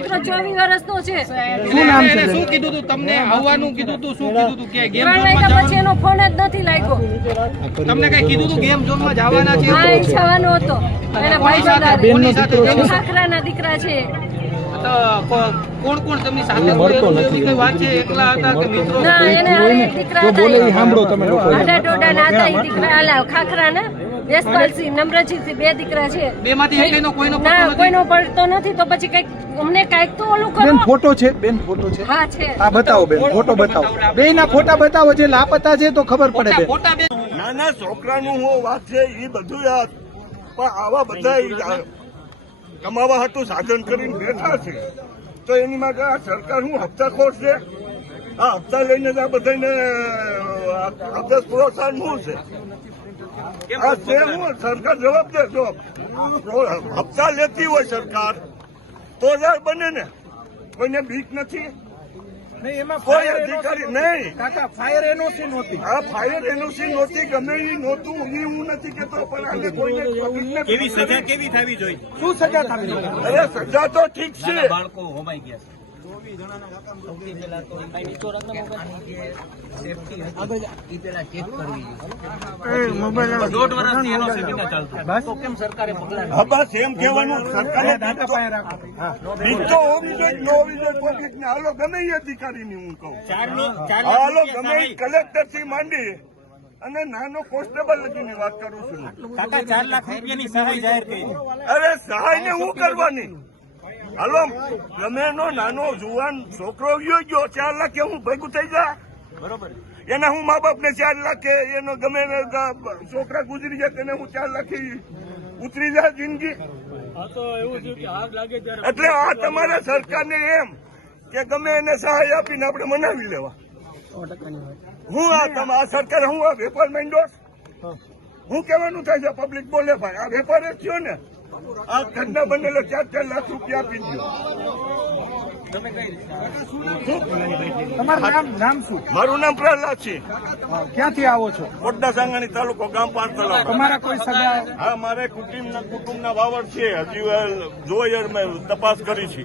દીકરો 24 વર્ષનો છે. શું નામ છે? શું કીધું તું તમને આવવાનું કીધું તું? શું કીધું તું કે ગેમ 3 વાગ્યા પછી એનો ફોન જ નથી લાગ્યો. તમને કઈ કીધું તું ગેમ ઝોન માં જવાના છે? હા, એ જવાનો હતો. એના ભાઈ કોની સાથે? ખાખરાના દીકરા છે. તો કોણ કોણ તમારી સાથે મળતો નથી? કઈ વાત છે? એકલા હતા કે મિત્રો? ના, એને હારે એક દીકરા હતા. બોલે ઈ સાંભળો તમે લોકો. આડા ડોડાના હતા એ દીકરા. આલા ખાખરાના યશપાલસિંહ, નમ્રજીતસિંહ 2 દીકરા છે. બે માંથી એકનો કોઈનો પતો ના, નથી? કોઈનો પડતો નથી. તો પછી કઈક અમને કઈક તો ઓલું કરો. બેન ફોટો છે? બેન ફોટો છે? હા છે. આ બતાવો બેન, ફોટો બતાવો. બેયના ફોટા બતાવો, જે લાપતા છે તો ખબર પડે બેન. ફોટા બે નાના છોકરાનું હું વાત છે એ બધું યાદ, પણ આવા બધા કમાવા હાટું સાધન કરીને બેઠા છે તો એની માટે આ સરકાર હું હપ્તાખોર છે? આ હપ્તા લઈને આ બધાને અભ્યાસ પ્રોત્સાહન શું છે? આ છે હું સરકાર જવાબદાર જો હપ્તા લેતી હોય સરકાર તો જ બને ને. કોઈને બીક નથી, કોઈ અધિકારી નહીં. ફાયર એનઓસી નહોતી. આ ફાયર એનઓસી નહોતી, ગમે એ નહોતું, એ હું નથી કેતો, પણ આને કોઈને કેવી સજા કેવી થવી જોઈએ? શું સજા થવી? અરે સજા તો ઠીક છે, બાળકો હોમાઈ ગયા છે. દોઢ વર્ષથી એનો સેમિનાર ચાલતો તો કેમ સરકારે પગલાં હા બસ એમ કહેવાનું સરકારે બીક તો હોવી જોઈએ, ન હોવી જોઈએ પબ્લિકને. હાલો ગમે એ અધિકારીની હું કહું, હાલો ગમે એ કલેક્ટરથી માંડી અને નાનો કોન્સ્ટેબલ લગીની વાત કરું છું. કાકા 4 લાખ રૂપિયાની સહાય જાહેર કરી. અરે સહાય ને હું કરવાની? હાલો ગમે એનો નાનો જુવાન છોકરો ગયો 4 લાખ કે હું ભેગું થઈ જા? બરોબર. એના હું મા બાપ ને 4 લાખ કે એનો ગમે છોકરા ગુજરી જાય તેને હું 4 લાખ ઉતરી જાય જિંદગી. એટલે આ તમારા સરકારને એમ કે ગમે એને સહાય આપીને આપણે મનાવી લેવા. હું આ સરકાર હું આ વેપાર માંડ્યો? હું કહેવાનું થાય છે પબ્લિક બોલે ભાઈ આ વેપાર જ થયો ને. આ ધંધા બનેલો 4-4 લાખ રૂપિયા આપી દો. તમારું નામ શું? મારું નામ પ્રહલાદ છે. ક્યાંથી આવો છો? કોટડા સાંગાણી તાલુકો, ગામ પારતલાવ. તમારા કોઈ સગા? હા, મારે કુટુંબના વાવડ છે, હજી જોઈ મેં તપાસ કરી છે.